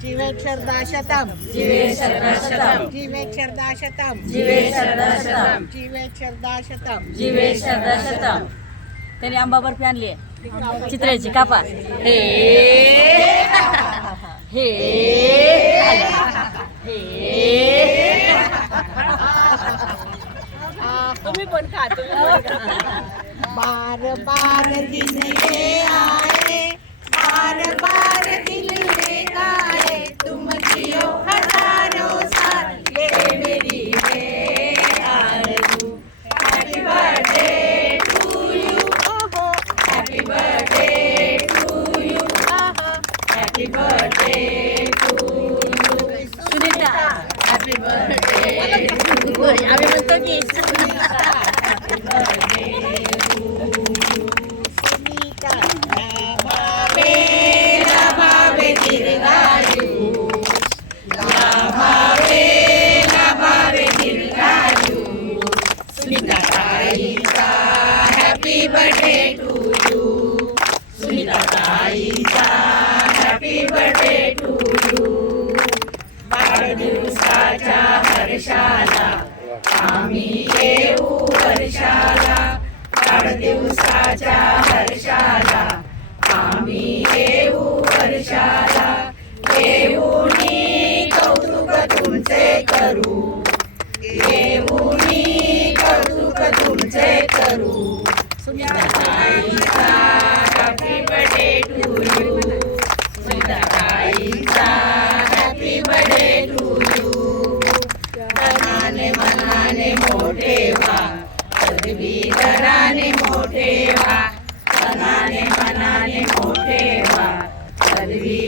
जीवेक्षरदाशतम जीवेशरदाशतम जीवेक्षरदाशतम जीवेशरदाशतम जीवेक्षरदाशतम जीवेशरदाशतम त्याने आंबा बर्फी आणली आहे. चित्राची कापा. हे. हे. हे. तुम्ही पण खा तुम्ही पण खा. बार बार दिन ये आए बार बार दिल में आए तुम जियो हजारों साल ये मेरी है आरज़ू हैप्पी बर्थडे टू यू ओहो हैप्पी बर्थडे टू यू ओहो हैप्पी बर्थडे to you वाढदिवसाच्या हर्षाला आम्ही येऊ वर्षाला वाढदिवसाच्या हर्षाला आम्ही येऊ वर्षाला येऊनी कौतुक तुमचे करू. मनाने मनाने मोठे व्हा. पदवीधराने मोठे व्हा. मनाने मनाने मोठे व्हा. पदवीधराने